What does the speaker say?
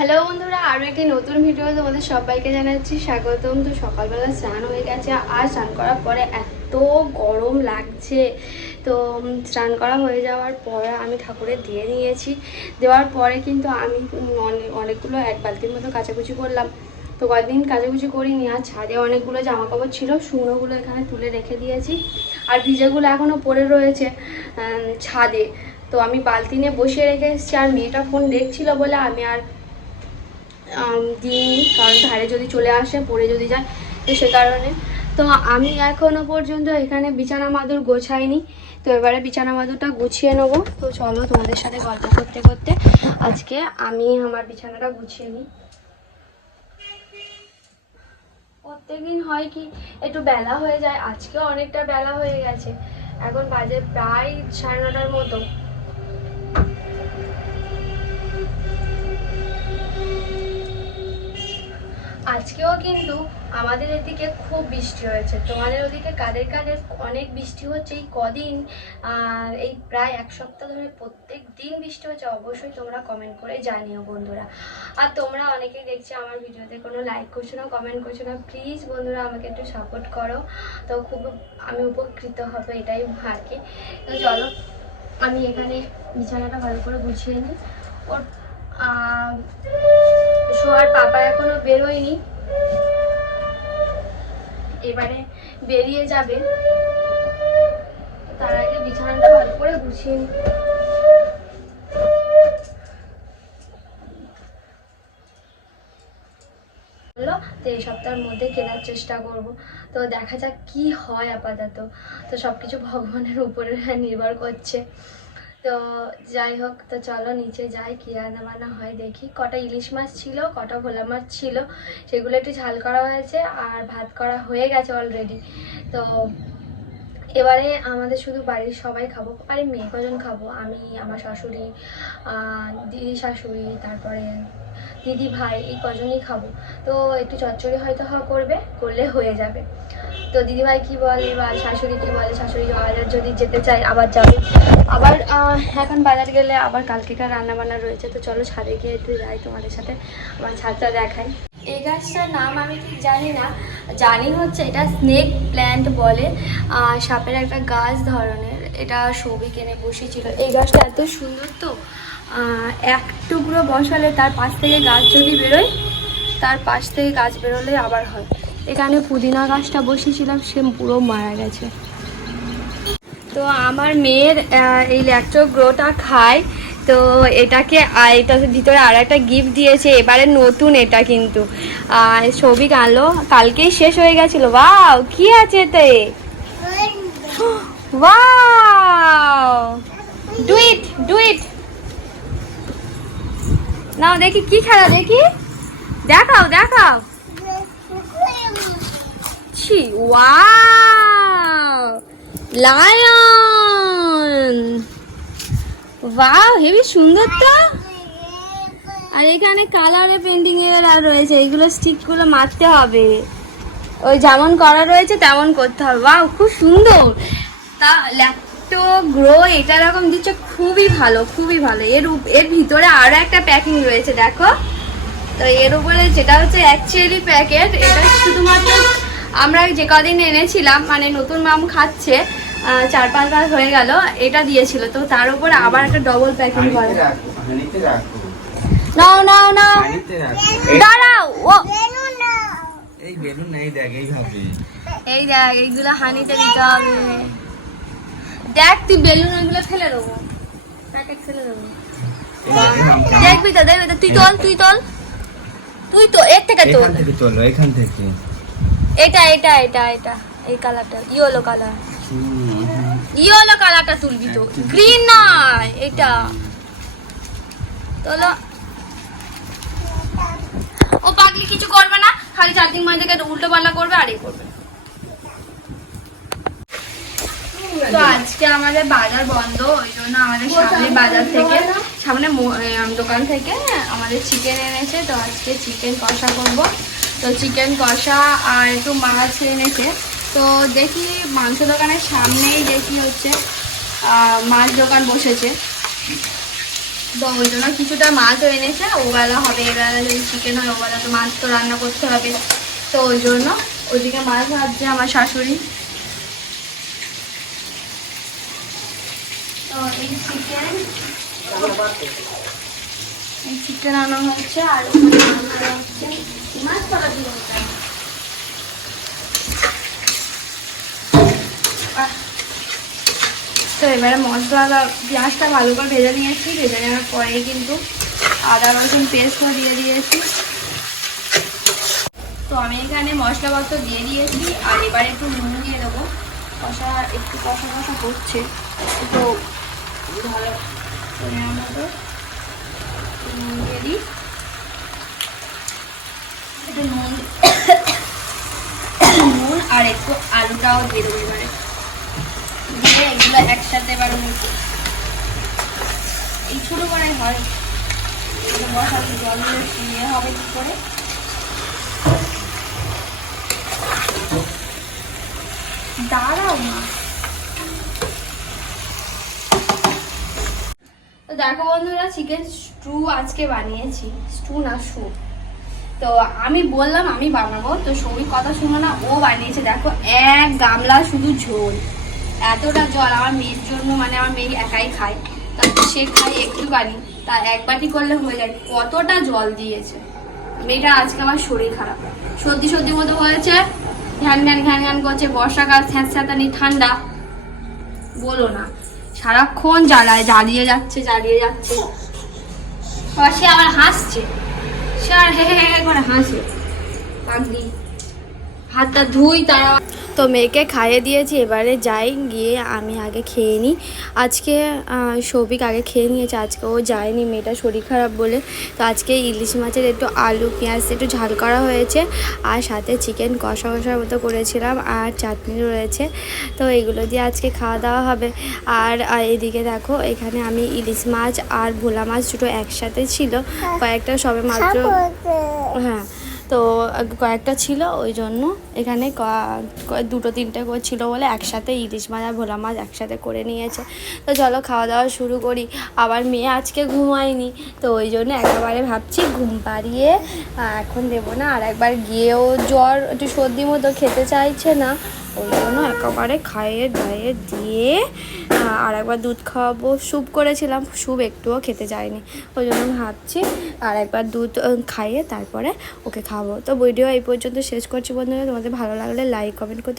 Hello বন্ধুরা আরও একটি নতুন ভিডিও তোমাদের সবাইকে জানাচ্ছি স্বাগতম। তো সকালবেলা স্নান হয়ে গেছে আর স্নান করার পরে এত গরম লাগছে। তো স্নান করা হয়ে যাওয়ার পরে আমি ঠাকুরের দিয়ে নিয়েছি। দেওয়ার পরে কিন্তু আমি অনেক অনেকগুলো এক বালতির মতো কাচাকুচি করলাম। তো কয়েকদিন কাচাকুচি করিনি, আর ছাদে অনেকগুলো জামা কাপড় ছিল, শুকনোগুলো এখানে তুলে রেখে দিয়েছি। আর ভিজেগুলো এখনও পড়ে রয়েছে ছাদে। তো আমি বালতি নিয়ে বসিয়ে রেখে এসেছি, আর মেয়েটা ফোন দেখছিল বলে আমি আর দিইনি কারণ ধারে যদি চলে আসে, পড়ে যদি যায়, তো সে কারণে। তো আমি এখনও পর্যন্ত এখানে বিছানা মাদুর গোছাইনি। তো এবারে বিছানা মাদুরটা গুছিয়ে নেব। তো চলো তোমাদের সাথে গল্প করতে করতে আজকে আমি আমার বিছানাটা গুছিয়ে নিই। প্রত্যেকদিন হয় কি, একটু বেলা হয়ে যায়। আজকেও অনেকটা বেলা হয়ে গেছে। এখন বাজে প্রায় সাড়ে নটার মতো। আজকেও কিন্তু আমাদের এদিকে খুব বৃষ্টি হয়েছে। তোমাদের ওদিকে কাদের কাদের অনেক বৃষ্টি হচ্ছে? এই কদিন এই প্রায় এক সপ্তাহ ধরে প্রত্যেক দিন বৃষ্টি হচ্ছে, অবশ্যই তোমরা কমেন্ট করে জানিও বন্ধুরা। আর তোমরা অনেকেই দেখছি আমার ভিডিওতে কোনো লাইক করছ না কমেন্ট করছ না প্লিজ বন্ধুরা আমাকে একটু সাপোর্ট করো। তো খুব আমি উপকৃত হবে এটাই আর কি তো চলো, আমি এখানে বিছানাটা ভালো করে গুছিয়ে নিই। ওর সোহার পাপা এখনও বেরোয়নি। এবারে বেরিয়ে যাবে। তার আগে বিছানাটা ভালো করে গুছিয়ে বলল, তো এই সপ্তাহের মধ্যে কেনার চেষ্টা করব। তো দেখা যাক কি হয় আপাতত। তো সব কিছু ভগবানের উপরে নির্ভর করছে। তো যাই হোক, তো চলো নিচে যাই, কি রান্না বান্না হয় দেখি। কটা ইলিশ মাছ ছিল, কটা ভোলা মাছ ছিল, সেগুলো একটু ঝাল করা হয়েছে, আর ভাত করা হয়ে গেছে অলরেডি তো এবারে আমাদের শুধু বাড়ির সবাই খাব, আরে মেয়ে কজন খাব? আমি, আমার শাশুড়ি দিদি শাশুড়ি, তারপরে দিদি ভাই, এই কজনই খাব। তো একটু চচ্চড়ি হয়তো হওয়া করবে, করলে হয়ে যাবে। তো দিদিভাই কি বলে বা শাশুড়ি কি বলে? শাশুড়ি বাজার যদি যেতে চাই আবার যাবে। আবার এখন বাজার গেলে আবার কালকেকার রান্না বান্না রয়েছে, তো চলো ছাদে গিয়ে একটু যাই তোমাদের সাথে আমার ছাদটা দেখাই। এই গাছটার নাম আমি ঠিক জানি না। জানি হচ্ছে এটা স্নেক প্ল্যান্ট বলে। সাপের একটা গাছ ধরনের। এটা সবই কেনে বসেছিল। এই গাছটা এত সুন্দর তো। এক টুকরো বসালে তার পাশ থেকে গাছ যদি বেরোয়, তার পাশ থেকে গাছ বেরোলে আবার হয়। এখানে পুদিনা গাছটা বসিয়েছিলাম সে পুরো মারা গেছে। তো আমার মেয়ের এই ল্যাকটো গ্রোটা খায়। তো এটাকে এটার ভিতরে আর একটা গিফট দিয়েছে, এবারে নতুন এটা কিন্তু। আর ছবি আনলো, কালকেই শেষ হয়ে গেছিল। ওয়াও কি আছে এতে? নাও দেখি কি খেলা, দেখি। দেখাও দেখাও। ছি ওয়াও লায়ন ওয়াও হেবি সুন্দর তো। আর এখানে কালারে পেন্টিং এর আর রয়েছে এইগুলো স্টিকগুলো মারতে হবে। ওই যেমন করা রয়েছে, তেমন করতে হবে। ওয়াও খুব সুন্দর। তা ল্যাপটো গ্রো এটা এরকম দিচ্ছে, খুবই ভালো খুবই ভালো। এর এর ভিতরে আরও একটা প্যাকিং রয়েছে, দেখো। তো এর উপরে যেটা হচ্ছে অ্যাকচুয়ালি প্যাকেট এটা শুধুমাত্র আমরা যে কদিন এনেছিলাম মানে নতুন মাম খাচ্ছে চার পাঁচ মাস হয়ে গেল এটা দিয়েছিল। তো তার উপরে আবার একটা ডবল প্যাকিং করে। নাও নাও নাও। দাঁড়াও ও। এই বেলুন নেই দেখ এইভাবে। এই দেখ এইগুলো হানিতে দিতে হবে। দেখ তুই বেলুন ওইগুলো ফেলে দেবো। প্যাকেট ফেলে দেবো। দেখবি তো দেখবি তো তুই তোল তুই তোল। তুই তো এর থেকে তোল। এখান থেকে তোলো এখান থেকে। এটা এটা এটা এটা এই কালারটা ইয়েলো কালার ইয়েলো কালারটা তুলবি তো। গ্রিন নয় এটা। তোলো ও পাগলি কিছু করবে না খালি চারদিন মাঝে থেকে উল্টো পাল্লা করবে আর এই করবে তো আজকে আমাদের বাজার বন্ধ ওই জন্য আমাদের সামনে বাজার থেকে সামনে দোকান থেকে আমাদের চিকেন এনেছে তো আজকে চিকেন কষা করব। তো চিকেন কষা আর একটু মাছ এনেছে। তো দেখি মাংস দোকানের সামনেই দেখি হচ্ছে মাছ দোকান বসেছে। তো ওই জন্য কিছুটা মাছও এনেছে, ওবেলা হবে, এবেলা যদি চিকেন হয়, ওবেলা তো মাছ তো রান্না করতে হবে। তো ওই জন্য ওইদিকে মাছ ভাবছে আমার শাশুড়ি। তো এই চিকেন এই চিকেন আনা হচ্ছে, আর মাছ করা দিয়ে। তো এবারে মশলা পেঁয়াজটা ভালো করে ভেজে নিয়েছি, ভেজে নেওয়ার পরে কিন্তু আদা, রসুন পেস্টও দিয়ে দিয়েছি। তো আমি এখানে মশলাপত্র দিয়ে দিয়েছি, আর এবারে একটু নুন দিয়ে দেবো। কষা, একটু কষা কষা করছে একটু ভালো পরিমাণ মতো নুন দিয়ে দিই। একটু নুন নুন আর একটু আলুটাও দিয়ে দেবো এবারে। দিয়ে এগুলো একসাথে এবার এই ছোটো করাই হয় বসাতে হবে করে? দেখো বন্ধুরা চিকেন স্টু আজকে বানিয়েছি। স্টু না স্যুপ তো আমি বললাম আমি বানাবো, তো সৌমিক কথা শুনো না, ও বানিয়েছে। দেখো, এক গামলা শুধু ঝোল। এতটা জল, আমার মেয়ের জন্য মানে আমার মেয়ে একাই খায় তারপর সে খায় একটুখানি, তা এক বাটি করলে হয়ে যায়, কতটা জল দিয়েছে। মেয়েটা আজকে আমার শরীর খারাপ। সর্দি সর্দি মতো হয়েছে, ঘ্যান ঘ্যান ঘ্যান ঘ্যান করছে, বর্ষাকাল স্যাঁতস্যাঁতানি ঠান্ডা। বলো না, সারাক্ষণ জ্বালায়, জ্বালিয়ে যাচ্ছে জ্বালিয়ে যাচ্ছে। সে আবার হাসছে, সে আর হে হে করে হাসে। পাগলি। হাতটা ধুই তারা তো মেয়েকে খাইয়ে দিয়েছি এবারে যাই গিয়ে আমি আগে খেয়ে নিই। আজকে সৌভিক আগে খেয়ে নিয়েছে আজকে ও যায়নি মেয়েটা শরীর খারাপ বলে। তো আজকে ইলিশ মাছের একটু আলু পেঁয়াজ একটু ঝাল করা হয়েছে আর সাথে চিকেন কষা কষার মতো করেছিলাম আর চাটনি রয়েছে। তো এগুলো দিয়ে আজকে খাওয়া দাওয়া হবে। আর আর এদিকে দেখো এখানে আমি ইলিশ মাছ আর ভোলা মাছ দুটো একসাথে ছিল। কয়েকটা সবে মাত্র হ্যাঁ তো কয়েকটা ছিল, ওই জন্য এখানে দুটো তিনটে করে ছিল বলে একসাথে ইলিশ মাছ আর ভোলা মাছ একসাথে করে নিয়েছে। তো চলো খাওয়া দাওয়া শুরু করি। আবার মেয়ে আজকে ঘুমায়নি, তো ওই জন্য একেবারে ভাবছি ঘুম পাড়িয়ে এখন দেবো না। আর একবার গিয়েও জ্বর, একটু সর্দি মতো খেতে চাইছে না। ওই জন্য একেবারে খাইয়ে দাইয়ে দিয়ে আর একবার দুধ খাওয়াবো। স্যুপ করেছিলাম, স্যুপ একটুও খেতে যায়নি। ওই জন্য ভাবছি আর একবার দুধ খাইয়ে তারপরে ওকে খাব তো ভিডিও এই পর্যন্ত শেষ করছি বন্ধুরা। তোমাদের ভালো লাগলে লাইক কমেন্ট করতে